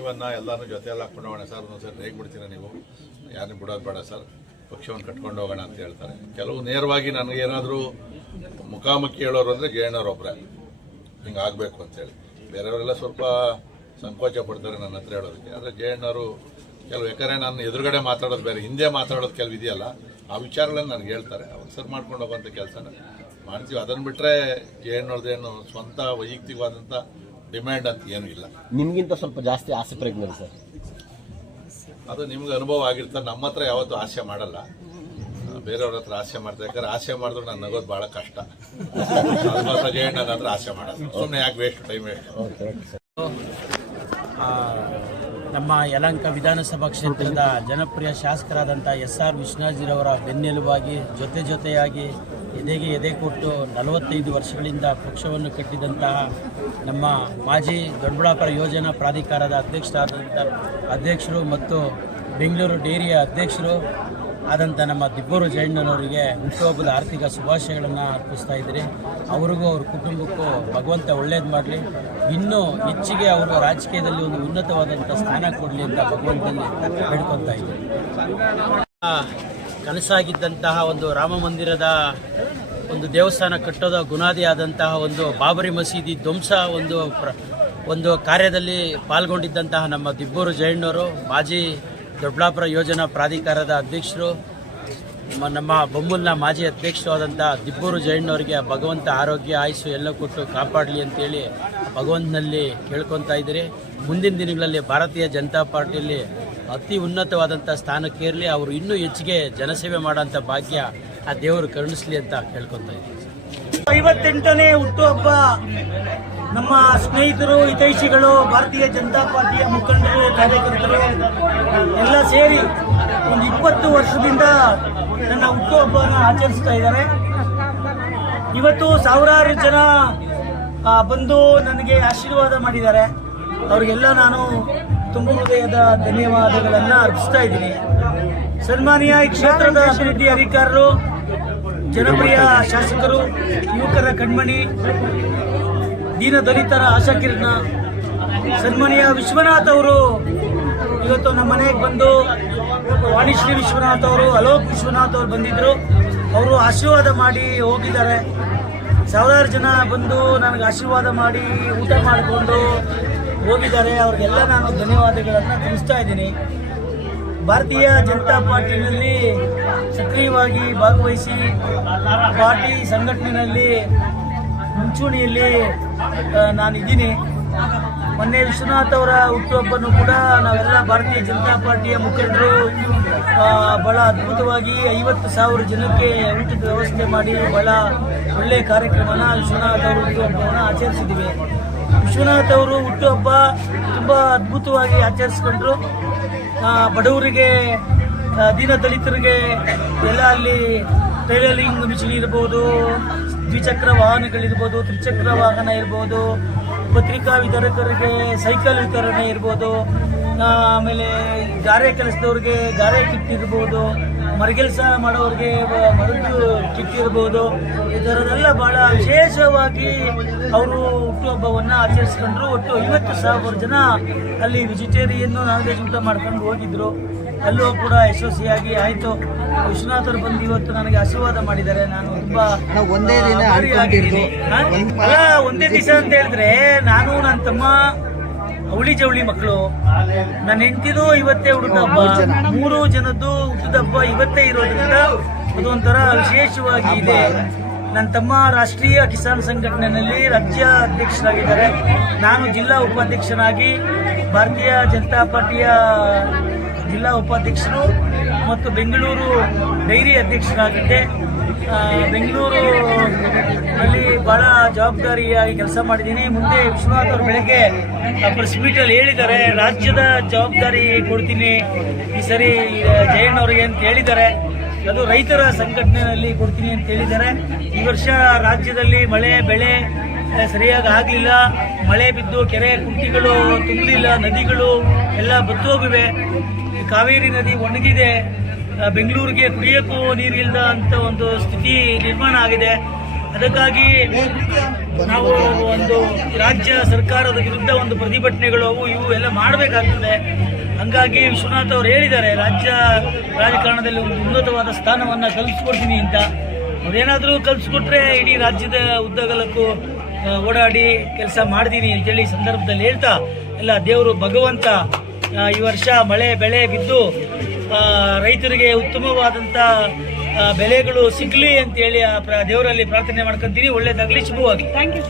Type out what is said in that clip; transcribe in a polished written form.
ಪಕ್ಷವನ್ನು ಎಲ್ಲನೂ ಜೊತೆಯಲ್ಲಿ ಹಾಕ್ಕೊಂಡು ಹೋಗೋಣ ಸರ್, ಒಂದೊಂದ್ಸರಿ ಹೇಗೆ ಬಿಡ್ತೀರಾ ನೀವು, ಯಾರನ್ನ ಬಿಡೋದು ಬೇಡ ಸರ್, ಪಕ್ಷವನ್ನು ಕಟ್ಕೊಂಡು ಹೋಗೋಣ ಅಂತ ಹೇಳ್ತಾರೆ. ಕೆಲವು ನೇರವಾಗಿ ನನಗೇನಾದರೂ ಮುಖಾಮುಖಿ ಹೇಳೋರು ಅಂದರೆ ಜಯಣ್ಣವ್ರೊಬ್ಬರೇ ಹಿಂಗೆ ಆಗಬೇಕು ಅಂತೇಳಿ. ಬೇರೆಯವರೆಲ್ಲ ಸ್ವಲ್ಪ ಸಂಕೋಚ ಪಡ್ತಾರೆ ನನ್ನ ಹತ್ರ ಹೇಳೋದಕ್ಕೆ. ಆದರೆ ಜಯಣ್ಣವರು ಕೆಲವು, ಯಾಕಂದರೆ ನಾನು ಎದುರುಗಡೆ ಮಾತಾಡೋದು ಬೇರೆ, ಹಿಂದೆ ಮಾತಾಡೋದು ಕೆಲವು ಇದೆಯಲ್ಲ, ಆ ವಿಚಾರಗಳನ್ನು ನನಗೆ ಹೇಳ್ತಾರೆ. ಅವ್ರು ಸರ್ ಮಾಡ್ಕೊಂಡು ಹೋಗೋಂಥ ಕೆಲಸನ ಮಾಡ್ತೀವಿ. ಅದನ್ನು ಬಿಟ್ಟರೆ ಜಯಣ್ಣವ್ರದ್ದೇನು ಸ್ವಂತ ವೈಯಕ್ತಿಕವಾದಂಥ ಡಿಮ್ಯಾಂಡ್ ಅಂತ ಏನೂ ಇಲ್ಲ. ನಿಮಗಿಂತ ಸ್ವಲ್ಪ ಜಾಸ್ತಿ ಆಸೆ ಪ್ರಜ್ಞೆ ಸರ್, ಅದು ನಿಮ್ಗೆ ಅನುಭವ ಆಗಿರ್ತಾರೆ. ನಮ್ಮ ಹತ್ರ ಯಾವತ್ತೂ ಆಸೆ ಮಾಡಲ್ಲ, ಬೇರೆಯವ್ರ ಹತ್ರ ಆಸೆ ಮಾಡ್ತಾರೆ. ಯಾಕಂದ್ರೆ ಆಸೆ ಮಾಡಿದ್ರು ನಾನು ನಗೋದು ಭಾಳ ಕಷ್ಟ. ಜಯಣ್ಣ ನನ್ನ ಹತ್ರ ಆಸೆ ಮಾಡೋದು ಸುಮ್ಮನೆ ಯಾಕೆ ವೇಸ್ಟ್, ಟೈಮ್ ವೇಸ್ಟ್. ನಮ್ಮ ಯಲಹಂಕ ವಿಧಾನಸಭಾ ಕ್ಷೇತ್ರದ ಜನಪ್ರಿಯ ಶಾಸಕರಾದಂಥ SR ವಿಶ್ವನಾಥ್ಜಿರವರ ಬೆನ್ನೆಲುಬಾಗಿ ಜೊತೆಯಾಗಿ ಎದೆಗೆ ಎದೆ ಕೊಟ್ಟು 45 ವರ್ಷಗಳಿಂದ ಪಕ್ಷವನ್ನು ಕಟ್ಟಿದಂತಹ ನಮ್ಮ ಮಾಜಿ ದೊಡ್ಡಬಳ್ಳಾಪುರ ಯೋಜನಾ ಪ್ರಾಧಿಕಾರದ ಅಧ್ಯಕ್ಷರು ಮತ್ತು ಬೆಂಗಳೂರು ಡೇರಿಯ ಅಧ್ಯಕ್ಷರು ಆದಂಥ ನಮ್ಮ ದಿಬ್ಬೂರು ಜಯಣ್ಣನವರಿಗೆ ಹುಟ್ಟುಹಬ್ಬದ ಆರ್ಥಿಕ ಶುಭಾಶಯಗಳನ್ನು ಅರ್ಪಿಸ್ತಾ ಇದ್ದೀರಿ. ಅವರಿಗೂ ಅವ್ರ ಕುಟುಂಬಕ್ಕೂ ಭಗವಂತ ಒಳ್ಳೇದು ಮಾಡಲಿ, ಇನ್ನೂ ಹೆಚ್ಚಿಗೆ ಅವರು ರಾಜಕೀಯದಲ್ಲಿ ಒಂದು ಉನ್ನತವಾದಂಥ ಸ್ಥಾನ ಕೊಡಲಿ ಅಂತ ಭಗವಂತನಲ್ಲಿ ಬೇಡ್ಕೊತಾ ಇದ್ದೀರಿ. ಕನಸಾಗಿದ್ದಂತಹ ಒಂದು ರಾಮ ಮಂದಿರದ ಒಂದು ದೇವಸ್ಥಾನ ಕಟ್ಟೋದ ಗುಣಾದಿ ಆದಂತಹ ಒಂದು ಬಾಬರಿ ಮಸೀದಿ ಧ್ವಂಸ ಒಂದು ಕಾರ್ಯದಲ್ಲಿ ಪಾಲ್ಗೊಂಡಿದ್ದಂತಹ ನಮ್ಮ ದಿಬ್ಬೂರು ಜಯಣ್ಣವರು, ಮಾಜಿ ದೊಡ್ಡಬಳ್ಳಾಪುರ ಯೋಜನಾ ಪ್ರಾಧಿಕಾರದ ಅಧ್ಯಕ್ಷರು, ನಮ್ಮ ಬೊಮ್ಮಲ್ನ ಮಾಜಿ ಅಧ್ಯಕ್ಷರು ಆದಂಥ ದಿಬ್ಬೂರು ಜಯಣ್ಣವರಿಗೆ ಭಗವಂತ ಆರೋಗ್ಯ ಆಯುಸ್ಸು ಎಲ್ಲ ಕೊಟ್ಟು ಕಾಪಾಡಲಿ ಅಂತೇಳಿ ಭಗವಂತನಲ್ಲಿ ಕೇಳ್ಕೊತಾ ಇದ್ದೀರಿ. ಮುಂದಿನ ದಿನಗಳಲ್ಲಿ ಭಾರತೀಯ ಜನತಾ ಪಾರ್ಟಿಯಲ್ಲಿ ಅತಿ ಉನ್ನತವಾದಂಥ ಸ್ಥಾನಕ್ಕೇರಲಿ, ಅವರು ಇನ್ನೂ ಹೆಚ್ಚಿಗೆ ಜನಸೇವೆ ಮಾಡೋಂಥ ಭಾಗ್ಯ ಆ ದೇವರು ಕರುಣಿಸಲಿ ಅಂತ ಕೇಳ್ಕೊತಾ ಇದ್ದೀವಿ. 58ನೇ ಹುಟ್ಟುಹಬ್ಬ ನಮ್ಮ ಸ್ನೇಹಿತರು, ಹಿತೈಷಿಗಳು, ಭಾರತೀಯ ಜನತಾ ಪಾರ್ಟಿಯ ಮುಖಂಡರು, ಕಾರ್ಯಕರ್ತರು ಎಲ್ಲ ಸೇರಿ ಒಂದು 20 ವರ್ಷದಿಂದ ನನ್ನ ಹುಟ್ಟುಹಬ್ಬವನ್ನು ಆಚರಿಸ್ತಾ ಇದ್ದಾರೆ. ಇವತ್ತು ಸಾವಿರಾರು ಜನ ಬಂದು ನನಗೆ ಆಶೀರ್ವಾದ ಮಾಡಿದ್ದಾರೆ. ಅವರಿಗೆಲ್ಲ ನಾನು ತುಂಬ ಹೃದಯದ ಧನ್ಯವಾದಗಳನ್ನು ಅರ್ಪಿಸ್ತಾ ಇದ್ದೀನಿ. ಸನ್ಮಾನೀಯ ಈ ಕ್ಷೇತ್ರದ ಅಭಿವೃದ್ಧಿ ಅಧಿಕಾರರು, ಜನಪ್ರಿಯ ಶಾಸಕರು, ಯುವಕರ ಕಣ್ಮಣಿ, ದೀನ ದಲಿತರ ಆಶಾಕಿರಣ ಸನ್ಮಾನೀಯ ವಿಶ್ವನಾಥ್ ಅವರು ಇವತ್ತು ನಮ್ಮ ಮನೆಗೆ ಬಂದು, ವಾಣಿಶ್ರೀ ವಿಶ್ವನಾಥ್ ಅವರು, ಅಲೋಕ್ ವಿಶ್ವನಾಥ್ ಅವರು ಬಂದಿದ್ದರು. ಅವರು ಆಶೀರ್ವಾದ ಮಾಡಿ ಹೋಗಿದ್ದಾರೆ. ಸಾವಿರಾರು ಜನ ಬಂದು ನನಗೆ ಆಶೀರ್ವಾದ ಮಾಡಿ ಊಟ ಮಾಡಿಕೊಂಡು ಹೋಗಿದ್ದಾರೆ. ಅವ್ರಿಗೆಲ್ಲ ನಾನು ಧನ್ಯವಾದಗಳನ್ನು ತಿಳಿಸ್ತಾ ಇದ್ದೀನಿ. ಭಾರತೀಯ ಜನತಾ ಪಾರ್ಟಿನಲ್ಲಿ ಸಕ್ರಿಯವಾಗಿ ಭಾಗವಹಿಸಿ ಪಾರ್ಟಿ ಸಂಘಟನೆಯಲ್ಲಿ ಮುಂಚೂಣಿಯಲ್ಲಿ ನಾನಿದ್ದೀನಿ. ಮೊನ್ನೆ ವಿಶ್ವನಾಥ್ ಅವರ ಹುಟ್ಟುಹಬ್ಬನ್ನು ಕೂಡ ನಾವೆಲ್ಲ ಭಾರತೀಯ ಜನತಾ ಪಾರ್ಟಿಯ ಮುಖಂಡರು ಬಹಳ ಅದ್ಭುತವಾಗಿ 50,000 ಜನಕ್ಕೆ ಊಟದ ವ್ಯವಸ್ಥೆ ಮಾಡಿ ಬಹಳ ಒಳ್ಳೆಯ ಕಾರ್ಯಕ್ರಮನ ವಿಶ್ವನಾಥ್ ಅವರ ಹುಟ್ಟುಹಬ್ಬವನ್ನು ಆಚರಿಸಿದ್ದೀವಿ. ವಿಶ್ವನಾಥ್ ಅವರು ಹುಟ್ಟುಹಬ್ಬ ತುಂಬ ಅದ್ಭುತವಾಗಿ ಆಚರಿಸ್ಕೊಂಡ್ರು. ಬಡವರಿಗೆ, ದೀನ ದಲಿತರಿಗೆ ಎಲ್ಲ ಅಲ್ಲಿ ಟೈಲರಿಂಗ್ ಮಿಷಿನ್ ಇರ್ಬೋದು, ದ್ವಿಚಕ್ರ ವಾಹನಗಳಿರ್ಬೋದು, ತ್ರಿಚಕ್ರ ವಾಹನ ಇರ್ಬೋದು, ಪತ್ರಿಕಾ ವಿತರಕರಿಗೆ ಸೈಕಲ್ ವಿತರಣೆ ಇರ್ಬೋದು, ಆಮೇಲೆ ಗಾರೆ ಕೆಲಸದವ್ರಿಗೆ ಗಾರೆ ಕಿಟ್ ಇರ್ಬೋದು, ಮರಗೆಲಸ ಮಾಡೋರಿಗೆ ಮರದ್ದು ಕಿಟ್ ಇರ್ಬೋದು. ಈ ಥರದೆಲ್ಲ ಭಾಳ ವಿಶೇಷವಾಗಿ ಅವರು ಹುಟ್ಟುಹಬ್ಬವನ್ನು ಆಚರಿಸ್ಕೊಂಡ್ರು. ಒಟ್ಟು 50,000 ಜನ ಅಲ್ಲಿ ವೆಜಿಟೇರಿಯನ್ನು ನಾನ್ ವೆಜ್ ಊಟ ಮಾಡ್ಕೊಂಡು ಹೋಗಿದ್ರು. ಅಲ್ಲೂ ಕೂಡ ಯಶಸ್ವಿಯಾಗಿ ಆಯಿತು. ವಿಶ್ವನಾಥ್ ಅವರು ಬಂದು ಇವತ್ತು ನನಗೆ ಆಶೀರ್ವಾದ ಮಾಡಿದ್ದಾರೆ. ನಾನು ತುಂಬ ಆಗಿದ್ದೀನಿ. ಅಲ್ಲ, ಒಂದೇ ದಿವಸ ಅಂತ ಹೇಳಿದ್ರೆ ನಾನು ನನ್ನ ತಮ್ಮ ಅವಳಿ ಜವಳಿ ಮಕ್ಕಳು, ನನ್ನ ಹೆಂಡತಿದು ಇವತ್ತೇ ಹುಟ್ಟುಹಬ್ಬ, 3 ಜನದ್ದು ಹುಟ್ಟುಹಬ್ಬ ಇವತ್ತೇ ಇರೋದ್ರಿಂದ ಅದೊಂಥರ ವಿಶೇಷವಾಗಿ ಇದೆ. ನನ್ನ ತಮ್ಮ ರಾಷ್ಟ್ರೀಯ ಕಿಸಾನ್ ಸಂಘಟನೆಯಲ್ಲಿ ರಾಜ್ಯ ಅಧ್ಯಕ್ಷರಾಗಿದ್ದಾರೆ. ನಾನು ಜಿಲ್ಲಾ ಉಪಾಧ್ಯಕ್ಷನಾಗಿ ಭಾರತೀಯ ಜನತಾ ಪಾರ್ಟಿಯ ಜಿಲ್ಲಾ ಉಪಾಧ್ಯಕ್ಷರು ಮತ್ತು ಬೆಂಗಳೂರು ಡೈರಿ ಅಧ್ಯಕ್ಷರಾಗಿದ್ದೆ. ಬೆಂಗಳೂರಿನಲ್ಲಿ ಭಾಳ ಜವಾಬ್ದಾರಿಯಾಗಿ ಕೆಲಸ ಮಾಡಿದ್ದೀನಿ. ಮುಂದೆ ವಿಶ್ವನಾಥ್ ಅವರು ಬೆಳಗ್ಗೆ ಪ್ರೆಸ್ ಮೀಟಲ್ಲಿ ಹೇಳಿದ್ದಾರೆ, ರಾಜ್ಯದ ಜವಾಬ್ದಾರಿ ಕೊಡ್ತೀನಿ ಈ ಸರಿ ಜಯಣ್ಣವ್ರಿಗೆ ಅಂತ ಹೇಳಿದ್ದಾರೆ. ಅದು ರೈತರ ಸಂಘಟನೆಯಲ್ಲಿ ಕೊಡ್ತೀನಿ ಅಂತ ಹೇಳಿದ್ದಾರೆ. ಈ ವರ್ಷ ರಾಜ್ಯದಲ್ಲಿ ಮಳೆ ಬೆಳೆ ಸರಿಯಾಗಿ ಆಗಲಿಲ್ಲ. ಮಳೆ ಬಿದ್ದು ಕೆರೆ ಕುಂಟಿಗಳು ತುಂಬಲಿಲ್ಲ, ನದಿಗಳು ಎಲ್ಲ ಬತ್ತೋಗಿವೆ. ಕಾವೇರಿ ನದಿ ಒಣಗಿದೆ. ಬೆಂಗಳೂರಿಗೆ ಕುಡಿಯೋಕ್ಕೂ ನೀರಿಲ್ಲದ ಅಂತ ಒಂದು ಸ್ಥಿತಿ ನಿರ್ಮಾಣ ಆಗಿದೆ. ಅದಕ್ಕಾಗಿ ನಾವು ಒಂದು ರಾಜ್ಯ ಸರ್ಕಾರದ ವಿರುದ್ಧ ಒಂದು ಪ್ರತಿಭಟನೆಗಳು ಅವು ಇವು ಎಲ್ಲ ಮಾಡಬೇಕಾಗ್ತದೆ. ಹಂಗಾಗಿ ವಿಶ್ವನಾಥ್ ಅವರು ಹೇಳಿದ್ದಾರೆ ರಾಜ್ಯ ರಾಜಕಾರಣದಲ್ಲಿ ಒಂದು ಉನ್ನತವಾದ ಸ್ಥಾನವನ್ನು ಕಲ್ಪಿಸ್ಕೊಡ್ತೀನಿ ಅಂತ. ಅದೇನಾದರೂ ಕಲ್ಪಿಸ್ಕೊಟ್ರೆ ಇಡೀ ರಾಜ್ಯದ ಉದ್ದಗಲಕ್ಕೂ ಓಡಾಡಿ ಕೆಲಸ ಮಾಡ್ತೀನಿ ಅಂತೇಳಿ ಈ ಸಂದರ್ಭದಲ್ಲಿ ಹೇಳ್ತಾ, ಎಲ್ಲ ದೇವರು ಭಗವಂತ ಈ ವರ್ಷ ಮಳೆ ಬೆಳೆ ಬಿದ್ದು ರೈತರಿಗೆ ಉತ್ತಮವಾದಂಥ ಬೆಳೆಗಳು ಸಿಗಲಿ ಅಂತೇಳಿ ದೇವರಲ್ಲಿ ಪ್ರಾರ್ಥನೆ ಮಾಡ್ಕೊಂತೀನಿ. ಒಳ್ಳೇದಾಗಲಿ, ಶುಭವಾಗಿ.